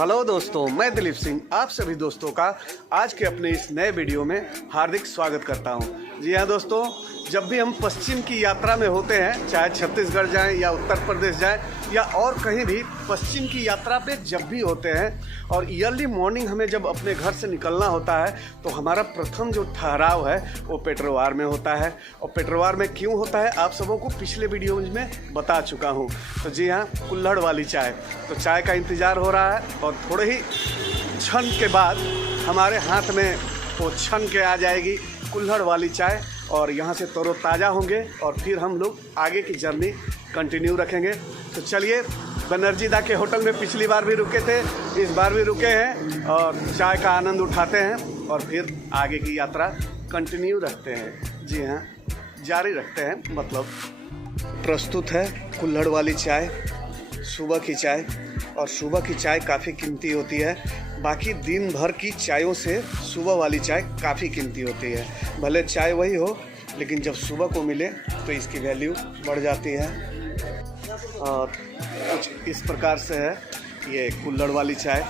Hello दोस्तों, मैं दिलीप सिंह आप सभी दोस्तों का आज के अपने इस नए वीडियो में हार्दिक स्वागत करता हूं। जी हाँ दोस्तों, जब भी हम पश्चिम की यात्रा में होते हैं, चाहे छत्तीसगढ़ जाएं या उत्तर प्रदेश जाएं या और कहीं भी पश्चिम की यात्रा पे जब भी होते हैं और अर्ली मॉर्निंग हमें जब अपने घर से निकलना होता है तो हमारा प्रथम जो ठहराव है वो पेट्रोवार में होता है। और पेट्रोवार में क्यों होता है आप सबों को पिछले वीडियो में बता चुका हूँ। तो जी हाँ, कुल्हड़ वाली चाय, तो चाय का इंतज़ार हो रहा है और थोड़े ही क्षण के बाद हमारे हाथ में वो छन के आ जाएगी कुल्हड़ वाली चाय और यहाँ से तरोताज़ा होंगे और फिर हम लोग आगे की जर्नी कंटिन्यू रखेंगे। तो चलिए, बनर्जी दा के होटल में पिछली बार भी रुके थे, इस बार भी रुके हैं और चाय का आनंद उठाते हैं और फिर आगे की यात्रा कंटिन्यू रखते हैं। जी हाँ, जारी रखते हैं। मतलब प्रस्तुत है कुल्हड़ वाली चाय, सुबह की चाय। और सुबह की चाय काफ़ी कीमती होती है, बाकी दिन भर की चायों से सुबह वाली चाय काफ़ी कीमती होती है। भले चाय वही हो लेकिन जब सुबह को मिले तो इसकी वैल्यू बढ़ जाती है। और कुछ इस प्रकार से है ये कुल्हड़ वाली चाय।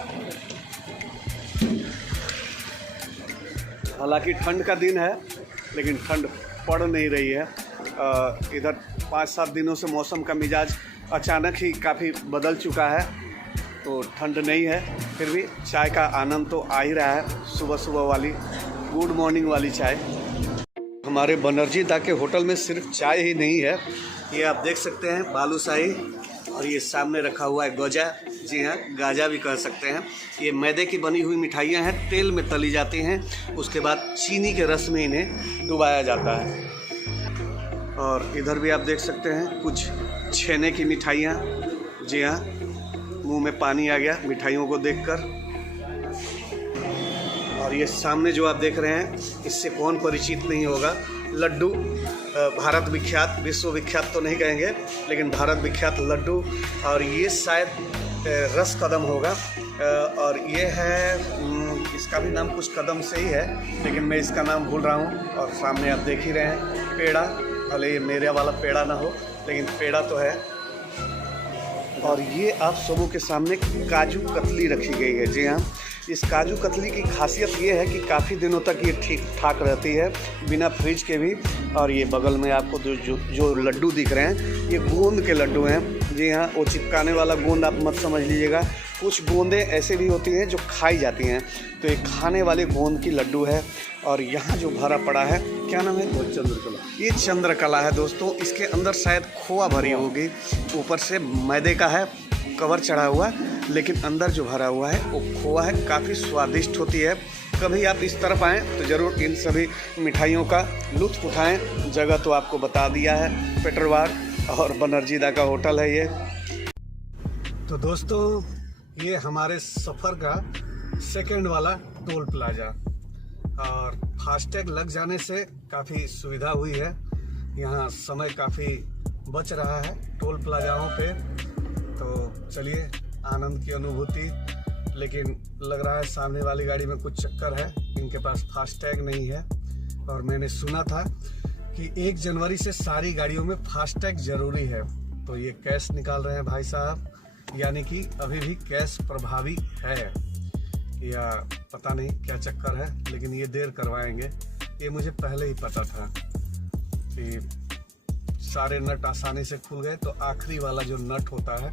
हालांकि ठंड का दिन है लेकिन ठंड पड़ नहीं रही है। इधर 5-7 दिनों से मौसम का मिजाज अचानक ही काफ़ी बदल चुका है, तो ठंड नहीं है, फिर भी चाय का आनंद तो आ ही रहा है। सुबह सुबह वाली गुड मॉर्निंग वाली चाय। हमारे बनर्जी दा के होटल में सिर्फ चाय ही नहीं है, ये आप देख सकते हैं बालूशाही और ये सामने रखा हुआ है गजा। जी हाँ, गाजा भी कह सकते हैं। ये मैदे की बनी हुई मिठाइयाँ हैं, तेल में तली जाती हैं, उसके बाद चीनी के रस में इन्हें डुबाया जाता है। और इधर भी आप देख सकते हैं कुछ छेने की मिठाइयाँ। जी हाँ, मुंह में पानी आ गया मिठाइयों को देखकर। और ये सामने जो आप देख रहे हैं, इससे कौन परिचित नहीं होगा, लड्डू। भारत विख्यात, विश्व विख्यात तो नहीं कहेंगे लेकिन भारत विख्यात लड्डू। और ये शायद रस कदम होगा और ये है, इसका भी नाम कुछ कदम से ही है लेकिन मैं इसका नाम भूल रहा हूँ। और सामने आप देख ही रहे हैं पेड़ा, भले ये मेरे वाला पेड़ा ना हो लेकिन पेड़ा तो है। और ये आप सबों के सामने काजू कतली रखी गई है। जी हाँ, इस काजू कतली की खासियत ये है कि काफ़ी दिनों तक ये ठीक ठाक रहती है बिना फ्रिज के भी। और ये बगल में आपको जो लड्डू दिख रहे हैं ये गोंद के लड्डू हैं। जी हाँ, वो चिपकाने वाला गोंद आप मत समझ लीजिएगा, कुछ गोंदें ऐसे भी होती हैं जो खाई जाती हैं, तो ये खाने वाले गोंद की लड्डू है। और यहाँ जो भरा पड़ा है, क्या नाम है, वो चंद्रकला। ये चंद्रकला है दोस्तों, इसके अंदर शायद खोआ भरी होगी, ऊपर से मैदे का है कवर चढ़ा हुआ, लेकिन अंदर जो भरा हुआ है वो खोआ है। काफ़ी स्वादिष्ट होती है। कभी आप इस तरफ आएँ तो ज़रूर इन सभी मिठाइयों का लुत्फ़ उठाएं। जगह तो आपको बता दिया है, पेट्रोवार और बनर्जी दा का होटल है ये। तो दोस्तों, ये हमारे सफ़र का सेकंड वाला टोल प्लाजा और फास्टैग लग जाने से काफ़ी सुविधा हुई है। यहाँ समय काफ़ी बच रहा है टोल प्लाजाओं पे। तो चलिए, आनंद की अनुभूति। लेकिन लग रहा है सामने वाली गाड़ी में कुछ चक्कर है, इनके पास फास्टैग नहीं है। और मैंने सुना था कि 1 जनवरी से सारी गाड़ियों में फास्टैग ज़रूरी है। तो ये कैश निकाल रहे हैं भाई साहब, यानी कि अभी भी कैश प्रभावी है या पता नहीं क्या चक्कर है, लेकिन ये देर करवाएंगे। ये मुझे पहले ही पता था कि सारे नट आसानी से खुल गए, तो आखिरी वाला जो नट होता है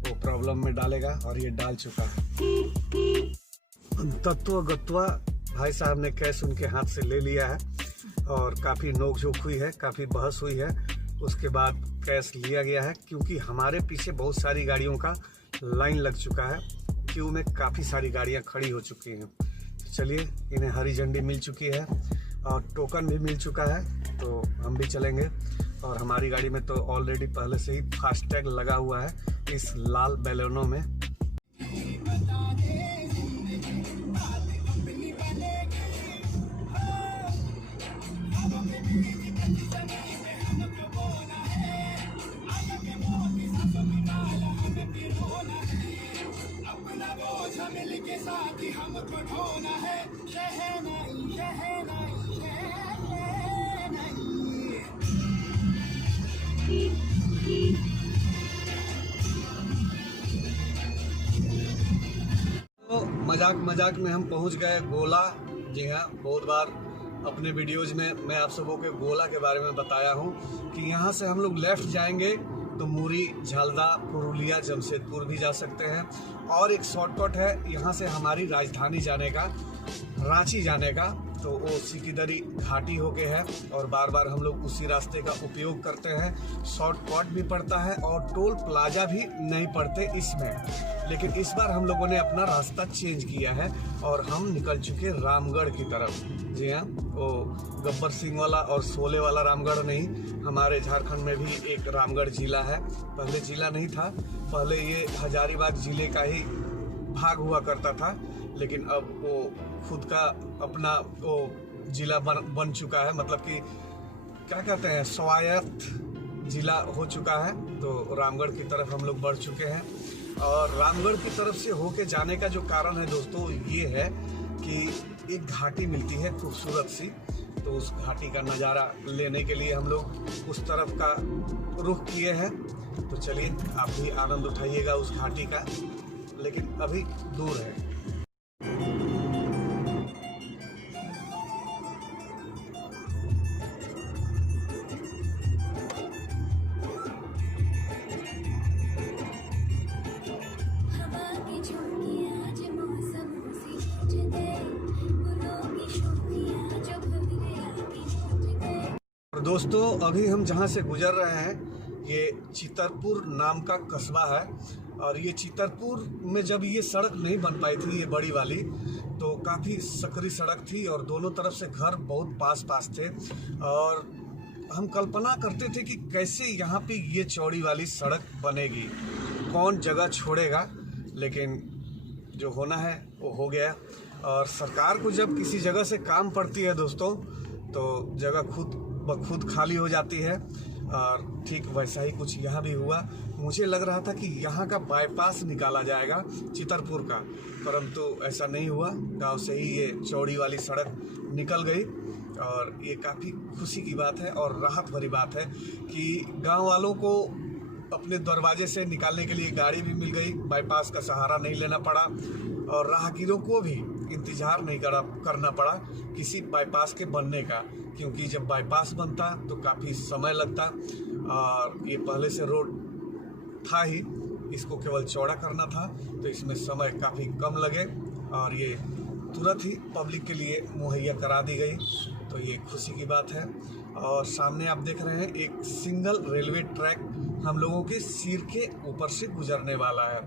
वो प्रॉब्लम में डालेगा और ये डाल चुका है। तत्व गत्वा भाई साहब ने कैश उनके हाथ से ले लिया है और काफ़ी नोकझोंक हुई है, काफ़ी बहस हुई है। उसके बाद कैश लिया गया है क्योंकि हमारे पीछे बहुत सारी गाड़ियों का लाइन लग चुका है, क्यू में काफ़ी सारी गाड़ियां खड़ी हो चुकी हैं। चलिए, इन्हें हरी झंडी मिल चुकी है और टोकन भी मिल चुका है, तो हम भी चलेंगे। और हमारी गाड़ी में तो ऑलरेडी पहले से ही फास्टैग लगा हुआ है इस लाल बैलोनों में। मजाक में हम पहुंच गए गोला। जी हाँ, बहुत बार अपने वीडियोज़ में मैं आप सबों के गोला के बारे में बताया हूं कि यहाँ से हम लोग लेफ़्ट जाएंगे तो मुरी, झालदा, पुरुलिया, जमशेदपुर भी जा सकते हैं। और एक शॉर्टकट है यहाँ से हमारी राजधानी जाने का, रांची जाने का, तो वो सिकिदरी घाटी होके है और बार बार हम लोग उसी रास्ते का उपयोग करते हैं। शॉर्टकट भी पड़ता है और टोल प्लाजा भी नहीं पड़ते इसमें। लेकिन इस बार हम लोगों ने अपना रास्ता चेंज किया है और हम निकल चुके रामगढ़ की तरफ। जी हाँ, वो गब्बर सिंह वाला और शोले वाला रामगढ़ नहीं, हमारे झारखंड में भी एक रामगढ़ जिला है। पहले जिला नहीं था, पहले ये हजारीबाग जिले का ही भाग हुआ करता था, लेकिन अब वो खुद का अपना वो जिला बन चुका है, मतलब कि क्या कहते हैं, स्वायत्त जिला हो चुका है। तो रामगढ़ की तरफ हम लोग बढ़ चुके हैं और रामगढ़ की तरफ से होके जाने का जो कारण है दोस्तों ये है कि एक घाटी मिलती है खूबसूरत सी, तो उस घाटी का नज़ारा लेने के लिए हम लोग उस तरफ का रुख किए हैं। तो चलिए आप भी आनंद उठाइएगा उस घाटी का, लेकिन अभी दूर है। दोस्तों अभी हम जहाँ से गुजर रहे हैं ये चितरपुर नाम का कस्बा है और ये चितरपुर में जब ये सड़क नहीं बन पाई थी, ये बड़ी वाली, तो काफ़ी सकरी सड़क थी और दोनों तरफ से घर बहुत पास थे और हम कल्पना करते थे कि कैसे यहाँ पे ये चौड़ी वाली सड़क बनेगी, कौन जगह छोड़ेगा। लेकिन जो होना है वो हो गया। और सरकार को जब किसी जगह से काम पड़ती है दोस्तों तो जगह खुद खाली हो जाती है और ठीक वैसा ही कुछ यहाँ भी हुआ। मुझे लग रहा था कि यहाँ का बाईपास निकाला जाएगा चितरपुर का, परंतु ऐसा नहीं हुआ। गांव से ही ये चौड़ी वाली सड़क निकल गई और ये काफ़ी खुशी की बात है और राहत भरी बात है कि गांव वालों को अपने दरवाजे से निकालने के लिए गाड़ी भी मिल गई, बाईपास का सहारा नहीं लेना पड़ा और राहगीरों को भी इंतज़ार नहीं करना पड़ा किसी बाईपास के बनने का, क्योंकि जब बाईपास बनता तो काफ़ी समय लगता और ये पहले से रोड था ही, इसको केवल चौड़ा करना था, तो इसमें समय काफ़ी कम लगे और ये तुरंत ही पब्लिक के लिए मुहैया करा दी गई, तो ये खुशी की बात है। और सामने आप देख रहे हैं एक सिंगल रेलवे ट्रैक हम लोगों के सिर के ऊपर से गुजरने वाला है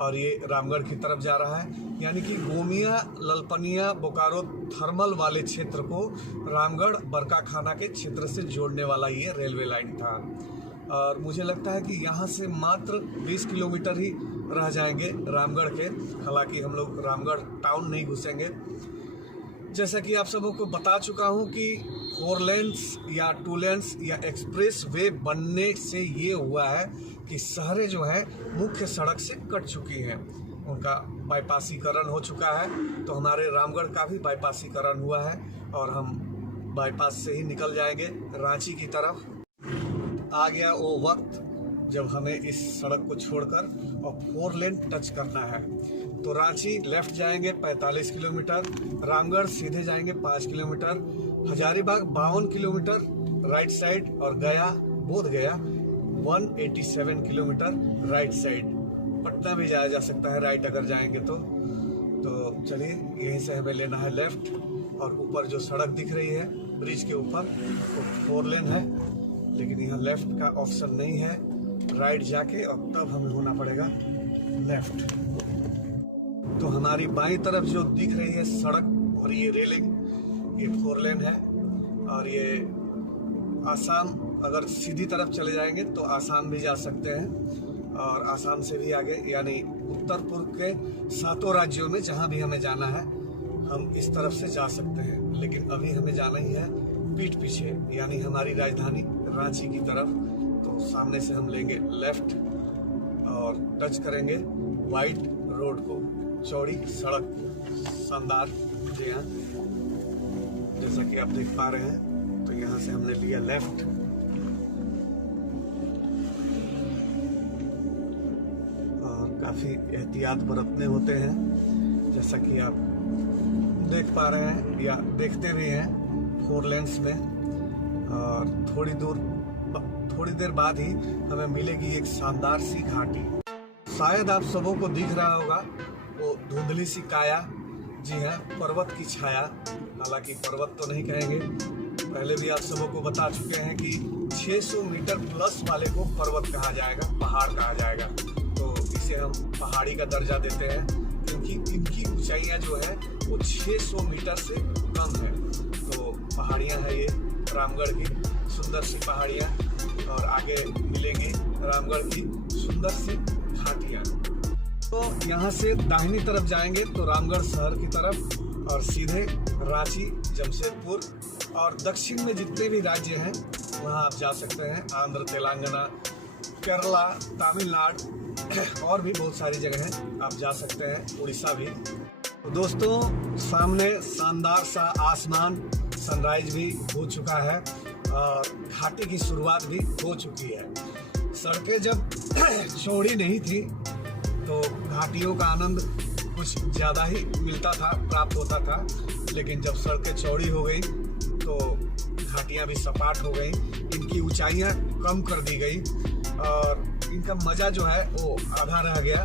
और ये रामगढ़ की तरफ जा रहा है, यानी कि गोमिया, ललपनिया, बोकारो थर्मल वाले क्षेत्र को रामगढ़ बरकाखाना के क्षेत्र से जोड़ने वाला ये रेलवे लाइन था। और मुझे लगता है कि यहाँ से मात्र 20 किलोमीटर ही रह जाएंगे रामगढ़ के। हालांकि हम लोग रामगढ़ टाउन नहीं घुसेंगे। जैसा कि आप सबों को बता चुका हूँ कि 4 लेन्स या 2 लेन्स या एक्सप्रेस वे बनने से ये हुआ है कि शहरें जो है मुख्य सड़क से कट चुकी हैं, उनका बाईपासीकरण हो चुका है। तो हमारे रामगढ़ का भी बाईपासीकरण हुआ है और हम बाईपास से ही निकल जाएंगे रांची की तरफ। आ गया वो वक्त जब हमें इस सड़क को छोड़कर और 4 लेन टच करना है। तो रांची लेफ्ट जाएंगे 45 किलोमीटर, रामगढ़ सीधे जाएंगे 5 kilometre, Hazaribagh 52 kilometre right side और गया, बोध गया 187 किलोमीटर राइट साइड। पटना भी जाया जा सकता है राइट अगर जाएंगे तो चलिए यहीं से हमें लेना है लेफ्ट। और ऊपर जो सड़क दिख रही है ब्रिज के ऊपर वो 4 लेन है, लेकिन यहाँ लेफ्ट का ऑप्शन नहीं है, राइट जाके और तब हमें होना पड़ेगा लेफ्ट। तो हमारी बाईं तरफ जो दिख रही है सड़क और ये रेलिंग, ये 4 लेन है और ये आसाम, अगर सीधी तरफ चले जाएंगे तो आसाम भी जा सकते हैं और आसाम से भी आगे, यानी उत्तर पूर्व के 7 राज्यों में जहाँ भी हमें जाना है हम इस तरफ से जा सकते हैं। लेकिन अभी हमें जाना ही है पीठ पीछे, यानी हमारी राजधानी रांची की तरफ। तो सामने से हम लेंगे लेफ्ट और टच करेंगे वाइट रोड को, चौड़ी सड़क, शानदार। जी हाँ, जैसा कि आप देख पा रहे हैं, तो यहाँ से हमने लिया लेफ्ट और काफ़ी एहतियात बरतने होते हैं। जैसा कि आप देख पा रहे हैं या देखते भी हैं 4 लेन्स में। और थोड़ी देर बाद ही हमें मिलेगी एक शानदार सी घाटी। शायद आप सबों को दिख रहा होगा वो धुंधली सी काया, जी हाँ, पर्वत की छाया। हालांकि पर्वत तो नहीं कहेंगे, पहले भी आप सबों को बता चुके हैं कि 600 मीटर प्लस वाले को पर्वत कहा जाएगा, पहाड़ कहा जाएगा। तो इसे हम पहाड़ी का दर्जा देते हैं क्योंकि इनकी ऊंचाइयां जो है वो 600 मीटर से कम है। तो पहाड़ियां हैं ये रामगढ़ की सुंदर सी पहाड़ियां, और आगे मिलेंगी रामगढ़ की सुंदर सी घाटियां। तो यहाँ से दाहिनी तरफ जाएंगे तो रामगढ़ शहर की तरफ, और सीधे रांची, जमशेदपुर और दक्षिण में जितने भी राज्य हैं वहाँ आप जा सकते हैं। आंध्र, तेलंगाना, केरला, तमिलनाडु और भी बहुत सारी जगह हैं आप जा सकते हैं, उड़ीसा भी। तो दोस्तों सामने शानदार सा आसमान, सनराइज भी हो चुका है और घाटी की शुरुआत भी हो चुकी है। सड़कें जब चौड़ी नहीं थी तो घाटियों का आनंद कुछ ज़्यादा ही मिलता था, प्राप्त होता था, लेकिन जब सड़कें चौड़ी हो गई तो घाटियाँ भी सपाट हो गई, इनकी ऊंचाइयाँ कम कर दी गई और इनका मज़ा जो है वो आधा रह गया।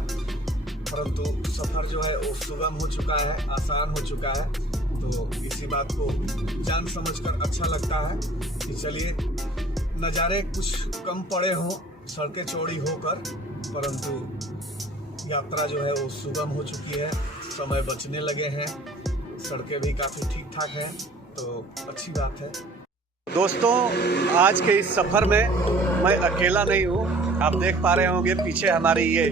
परंतु सफ़र जो है वो सुगम हो चुका है, आसान हो चुका है। तो इसी बात को जान समझकर अच्छा लगता है कि चलिए नज़ारे कुछ कम पड़े हों, सड़कें चौड़ी होकर, परंतु यात्रा जो है वो सुगम हो चुकी है, समय बचने लगे हैं, सड़कें भी काफ़ी ठीक ठाक हैं, तो अच्छी बात है। दोस्तों आज के इस सफ़र में मैं अकेला नहीं हूँ। आप देख पा रहे होंगे पीछे हमारी ये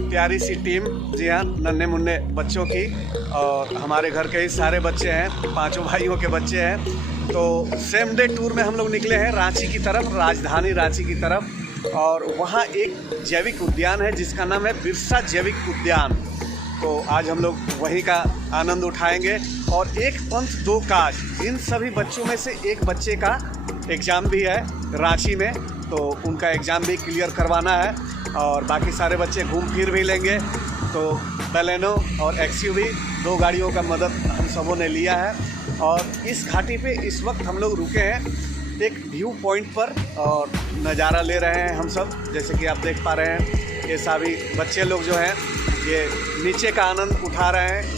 प्यारी सी टीम, जी हाँ, नन्हे मुन्ने बच्चों की, और हमारे घर के ही सारे बच्चे हैं, 5 भाइयों के बच्चे हैं। तो सेम डे टूर में हम लोग निकले हैं रांची की तरफ, राजधानी रांची की तरफ, और वहाँ एक जैविक उद्यान है जिसका नाम है बिरसा जैविक उद्यान। तो आज हम लोग वहीं का आनंद उठाएंगे। और एक पंथ दो काज, इन सभी बच्चों में से एक बच्चे का एग्ज़ाम भी है रांची में, तो उनका एग्ज़ाम भी क्लियर करवाना है, और बाकी सारे बच्चे घूम फिर भी लेंगे। तो बैलेनो और एक्सयूवी 2 गाड़ियों का मदद हम सबों ने लिया है, और इस घाटी पे इस वक्त हम लोग रुके हैं एक व्यू पॉइंट पर और नज़ारा ले रहे हैं हम सब। जैसे कि आप देख पा रहे हैं ये सभी बच्चे लोग जो हैं ये नीचे का आनंद उठा रहे हैं।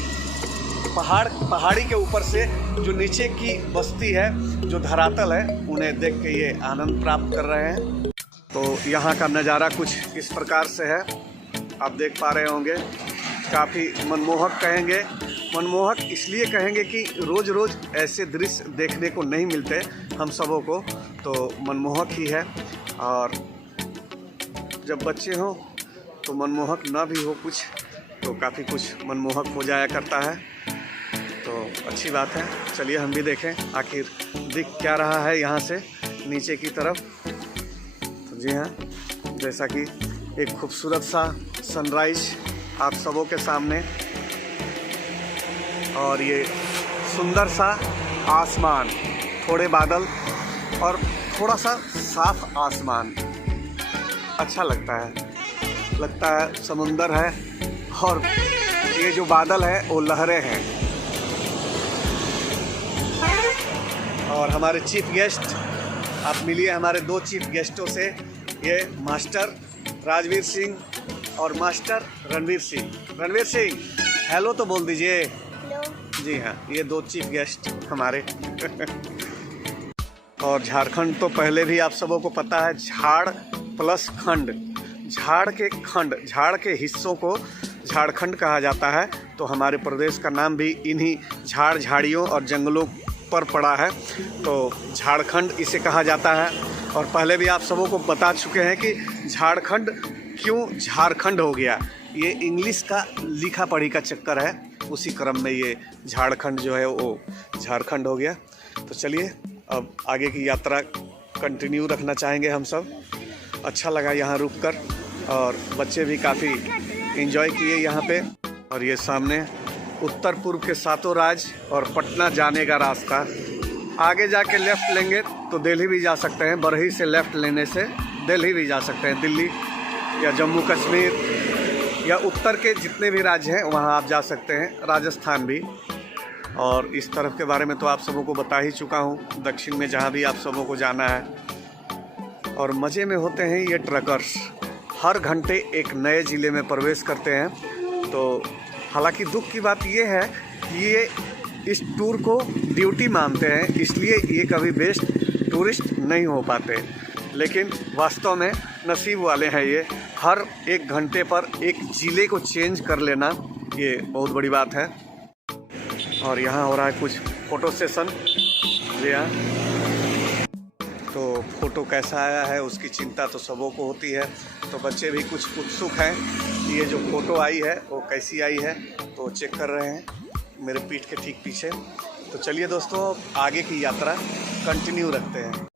पहाड़ी के ऊपर से जो नीचे की बस्ती है, जो धरातल है, उन्हें देख के ये आनंद प्राप्त कर रहे हैं। तो यहाँ का नज़ारा कुछ इस प्रकार से है, आप देख पा रहे होंगे। काफ़ी मनमोहक कहेंगे, मनमोहक इसलिए कहेंगे कि रोज़ रोज़ ऐसे दृश्य देखने को नहीं मिलते हम सबों को, तो मनमोहक ही है। और जब बच्चे हों तो मनमोहक ना भी हो कुछ, तो काफ़ी कुछ मनमोहक हो जाया करता है, तो अच्छी बात है। चलिए हम भी देखें आखिर दिख क्या रहा है यहाँ से नीचे की तरफ। तो जी हाँ, जैसा कि एक खूबसूरत सा सनराइज आप सबों के सामने, और ये सुंदर सा आसमान, थोड़े बादल और थोड़ा सा साफ आसमान, अच्छा लगता है समुंदर है, और ये जो बादल है वो लहरें हैं। और हमारे चीफ गेस्ट, आप मिलिए हमारे 2 चीफ गेस्टों से, ये मास्टर राजवीर सिंह और मास्टर रणवीर सिंह। रणवीर सिंह हेलो तो बोल दीजिए। जी हाँ, ये 2 चीफ गेस्ट हमारे। और झारखंड तो पहले भी आप सबों को पता है, झाड़ प्लस खंड, झाड़ के हिस्सों को झारखंड कहा जाता है। तो हमारे प्रदेश का नाम भी इन्हीं झाड़ियों और जंगलों पर पड़ा है, तो झारखंड इसे कहा जाता है। और पहले भी आप सबों को बता चुके हैं कि झारखंड क्यों झारखंड हो गया, ये इंग्लिश का लिखा पढ़ी का चक्कर है, उसी क्रम में ये झारखंड जो है वो झारखंड हो गया। तो चलिए अब आगे की यात्रा कंटिन्यू रखना चाहेंगे हम सब। अच्छा लगा यहाँ रुककर, और बच्चे भी काफ़ी एंजॉय किए यहाँ पे। और ये सामने उत्तर पूर्व के 7 राज्य और पटना जाने का रास्ता। आगे जाके लेफ़्ट लेंगे तो दिल्ली भी जा सकते हैं, बरही से लेफ़्ट लेने से दिल्ली भी जा सकते हैं, दिल्ली या जम्मू कश्मीर या उत्तर के जितने भी राज्य हैं वहाँ आप जा सकते हैं, राजस्थान भी। और इस तरफ के बारे में तो आप सबों को बता ही चुका हूँ, दक्षिण में जहाँ भी आप सबों को जाना है। और मज़े में होते हैं ये ट्रकर्स, हर घंटे एक नए ज़िले में प्रवेश करते हैं। तो हालांकि दुख की बात ये है कि ये इस टूर को ड्यूटी मानते हैं, इसलिए ये कभी बेस्ट टूरिस्ट नहीं हो पाते। लेकिन वास्तव में नसीब वाले हैं ये, हर एक घंटे पर एक ज़िले को चेंज कर लेना ये बहुत बड़ी बात है। और यहाँ हो रहा है कुछ फ़ोटो सेशन। जी हाँ, तो फ़ोटो कैसा आया है उसकी चिंता तो सबों को होती है। तो बच्चे भी कुछ उत्सुक हैं कि ये जो फ़ोटो आई है वो कैसी आई है, तो चेक कर रहे हैं मेरे पीठ के ठीक पीछे। तो चलिए दोस्तों, आगे की यात्रा कंटिन्यू रखते हैं।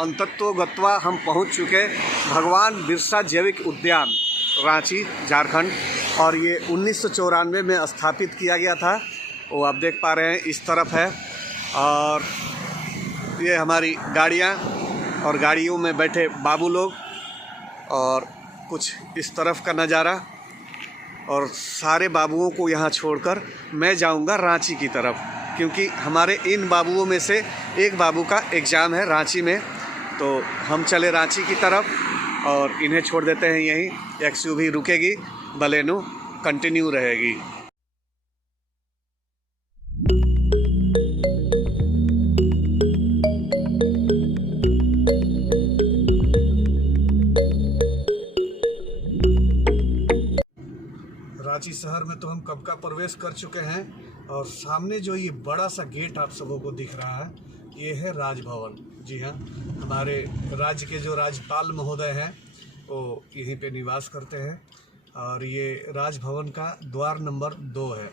अंतत्व गत्वा हम पहुंच चुके भगवान बिरसा जैविक उद्यान, रांची, झारखंड। और ये 1994 में स्थापित किया गया था, वो आप देख पा रहे हैं इस तरफ है। और ये हमारी गाड़ियाँ और गाड़ियों में बैठे बाबू लोग, और कुछ इस तरफ का नज़ारा। और सारे बाबुओं को यहाँ छोड़कर मैं जाऊँगा रांची की तरफ, क्योंकि हमारे इन बाबुओं में से एक बाबू का एग्ज़ाम है रांची में। तो हम चले रांची की तरफ और इन्हें छोड़ देते हैं यहीं। एक्सयूवी रुकेगी, बलेनो कंटिन्यू रहेगी। रांची शहर में तो हम कब का प्रवेश कर चुके हैं। और सामने जो ये बड़ा सा गेट आप सबों को दिख रहा है, ये है राजभवन। जी हाँ, हमारे राज्य के जो राज्यपाल महोदय हैं वो यहीं पे निवास करते हैं। और ये राजभवन का द्वार नंबर 2 है।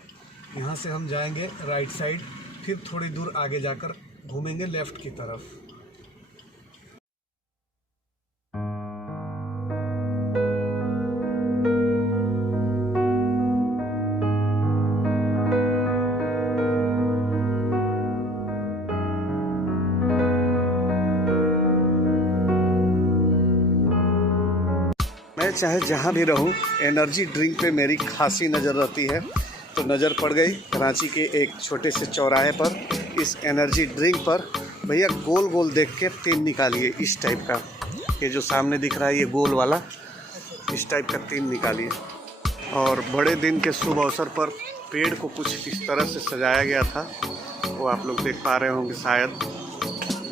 यहाँ से हम जाएंगे राइट साइड, फिर थोड़ी दूर आगे जाकर घूमेंगे लेफ़्ट की तरफ। मैं चाहे जहाँ भी रहूँ, एनर्जी ड्रिंक पे मेरी खासी नज़र रहती है। तो नज़र पड़ गई रांची के एक छोटे से चौराहे पर, इस एनर्जी ड्रिंक पर। भैया गोल गोल देख के 3 निकालिए, इस टाइप का। ये जो सामने दिख रहा है ये गोल वाला, इस टाइप का 3 निकालिए। और बड़े दिन के शुभ अवसर पर पेड़ को कुछ इस तरह से सजाया गया था, वो आप लोग देख पा रहे होंगे शायद।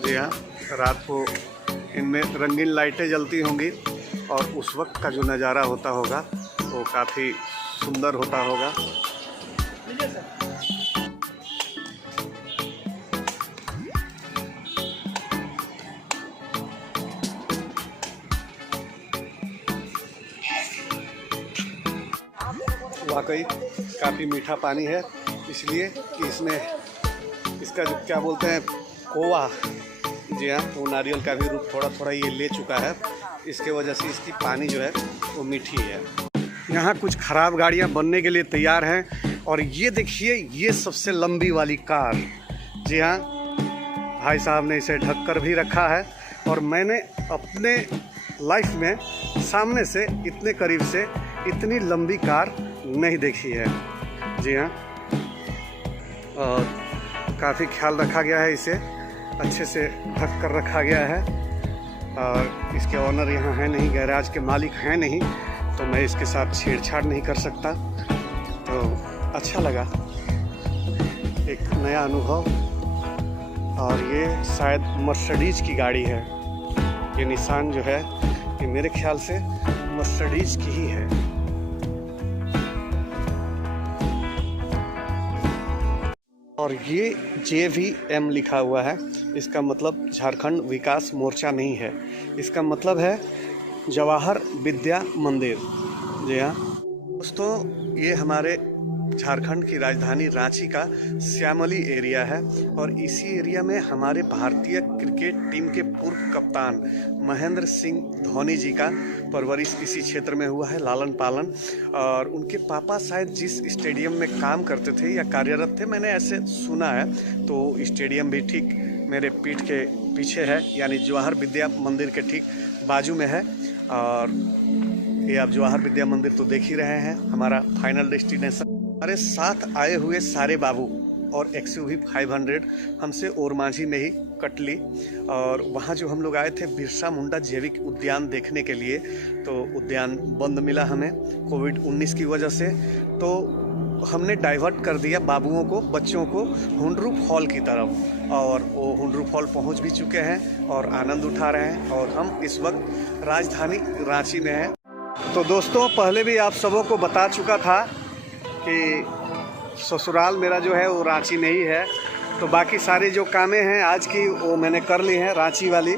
जी हाँ, रात को इनमें रंगीन लाइटें जलती होंगी और उस वक्त का जो नज़ारा होता होगा वो काफ़ी सुंदर होता होगा। वाकई काफ़ी मीठा पानी है, इसलिए कि इसमें इसका जो क्या बोलते हैं खोवा, जी हाँ, तो नारियल का भी रूप थोड़ा थोड़ा ये ले चुका है। इसके वजह से इसकी पानी जो है वो मीठी है। यहाँ कुछ ख़राब गाड़ियाँ बनने के लिए तैयार हैं। और ये देखिए, ये सबसे लंबी वाली कार। जी हाँ, भाई साहब ने इसे ढक कर भी रखा है। और मैंने अपने लाइफ में सामने से इतने करीब से इतनी लंबी कार नहीं देखी है। जी हाँ, और काफ़ी ख्याल रखा गया है, इसे अच्छे से ढक कर रखा गया है। और इसके ऑनर यहाँ है नहीं, गैराज के मालिक हैं नहीं, तो मैं इसके साथ छेड़छाड़ नहीं कर सकता। तो अच्छा लगा, एक नया अनुभव। और ये शायद मर्सिडीज की गाड़ी है। ये निशान जो है ये मेरे ख्याल से मर्सिडीज की ही है। और ये JVM लिखा हुआ है, इसका मतलब झारखंड विकास मोर्चा नहीं है, इसका मतलब है जवाहर विद्या मंदिर। जी हाँ दोस्तों, ये हमारे झारखंड की राजधानी रांची का श्यामली एरिया है और इसी एरिया में हमारे भारतीय क्रिकेट टीम के पूर्व कप्तान महेंद्र सिंह धोनी जी का परवरिश इसी क्षेत्र में हुआ है, लालन पालन। और उनके पापा शायद जिस स्टेडियम में काम करते थे या कार्यरत थे, मैंने ऐसे सुना है, तो स्टेडियम भी ठीक मेरे पीठ के पीछे है, यानी जवाहर विद्या मंदिर के ठीक बाजू में है। और ये आप जवाहर विद्या मंदिर तो देख ही रहे हैं, हमारा फाइनल डेस्टिनेशन। हमारे साथ आए हुए सारे बाबू और XUV 500 हमसे ओरमांझी में ही कट ली। और वहाँ जो हम लोग आए थे बिरसा मुंडा जैविक उद्यान देखने के लिए, तो उद्यान बंद मिला हमें कोविड-19 की वजह से, तो हमने डाइवर्ट कर दिया बाबुओं को, बच्चों को हुंडरू फॉल की तरफ। और वो हुंडरू फॉल पहुँच भी चुके हैं और आनंद उठा रहे हैं। और हम इस वक्त राजधानी रांची में हैं। तो दोस्तों, पहले भी आप सबों को बता चुका था कि ससुराल मेरा जो है वो रांची में ही है, तो बाकी सारी जो कामें हैं आज की वो मैंने कर ली हैं रांची वाली।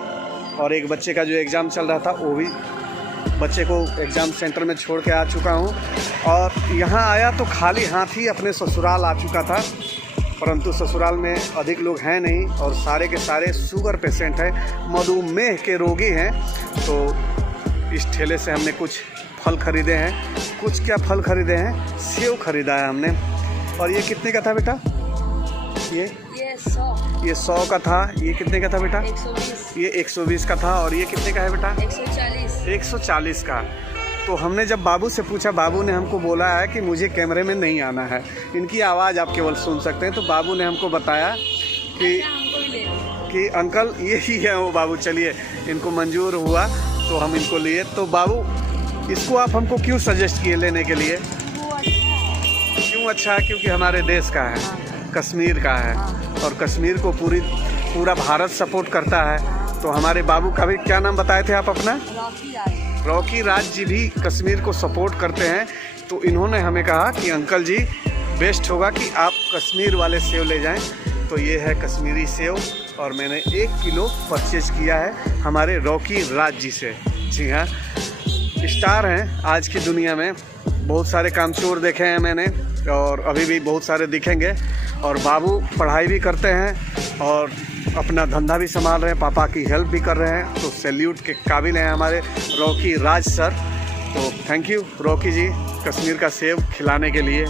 और एक बच्चे का जो एग्ज़ाम चल रहा था वो भी बच्चे को एग्ज़ाम सेंटर में छोड़ के आ चुका हूँ। और यहाँ आया तो खाली हाथ ही अपने ससुराल आ चुका था, परंतु ससुराल में अधिक लोग हैं नहीं और सारे के सारे शुगर पेशेंट हैं, मधुमेह के रोगी हैं। तो इस ठेले से हमने कुछ फल खरीदे हैं। कुछ क्या फल खरीदे हैं, सेव खरीदा है हमने। और ये कितने का था बेटा? ये 100 का था। ये कितने का था बेटा? 120। ये 120 का था। और ये कितने का है बेटा? 140। 140 का। तो हमने जब बाबू से पूछा, बाबू ने हमको बोला है कि मुझे कैमरे में नहीं आना है, इनकी आवाज़ आप केवल सुन सकते हैं। तो बाबू ने हमको बताया कि अंकल यही है वो बाबू, चलिए इनको मंजूर हुआ तो हम इनको लिए। तो बाबू, इसको आप हमको क्यों सजेस्ट किए लेने के लिए? क्यों अच्छा है? क्योंकि हमारे देश का है, कश्मीर का है, और कश्मीर को पूरा भारत सपोर्ट करता है। तो हमारे बाबू का भी क्या नाम बताए थे आप अपना? रॉकी राज जी भी कश्मीर को सपोर्ट करते हैं। तो इन्होंने हमें कहा कि अंकल जी बेस्ट होगा कि आप कश्मीर वाले सेव ले जाएं। तो ये है कश्मीरी सेव और मैंने 1 किलो परचेज किया है हमारे रॉकी राज जी से। जी हाँ, स्टार हैं आज की दुनिया में। बहुत सारे कामचोर देखे हैं मैंने और अभी भी बहुत सारे दिखेंगे। और बाबू पढ़ाई भी करते हैं और अपना धंधा भी संभाल रहे हैं, पापा की हेल्प भी कर रहे हैं। तो सैल्यूट के काबिल हैं हमारे रॉकी राज सर। तो थैंक यू रॉकी जी, कश्मीर का सेब खिलाने के लिए।